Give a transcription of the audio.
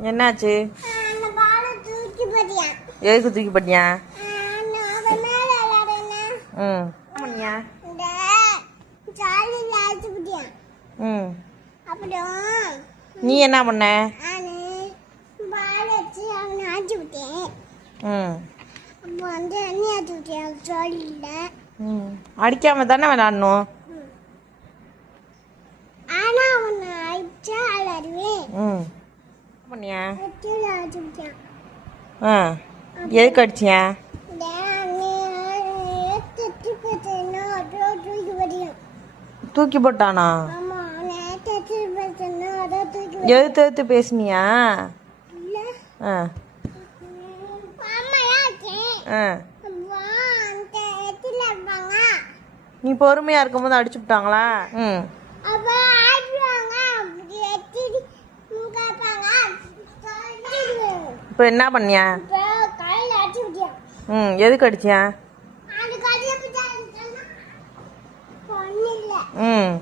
என்னாச்சு? அந்த பாலை தூக்கி போட்டியா? எதுக்கு தூக்கி போட்டியா? நான் மேல விளையாடுனேன். ம். என்ன பண்ணியா? இந்த சாலில அடிச்சு போட்டியா? ம். அப்புறம் நீ என்ன பண்ண? நான் பால் வச்சு அவனை அடிச்சு விட்டேன். ம். அப்போ வந்து எண்ணெய் அடிச்சு விட்டேன் சாலில. ம். அடிக்காம தானே விளையாடணும். ஆனா அவனை அடிச்சா விளையாடுவேன். ம். என்ன பண்ணியா? வெட்டியில் அடிச்சு விட்டேன். ஆ. எதுக்கு அடிச்சியா? தூக்கி போட்டானா? எழுத்து எழுத்து பேசுனியா? ஆ ஆ. நீ பொறுமையா இருக்கும்போது அடிச்சு விட்டாங்களா? ம். இப்போ என்ன பண்ணியா? ம். எதுக்கு அடிச்சியா? ம்.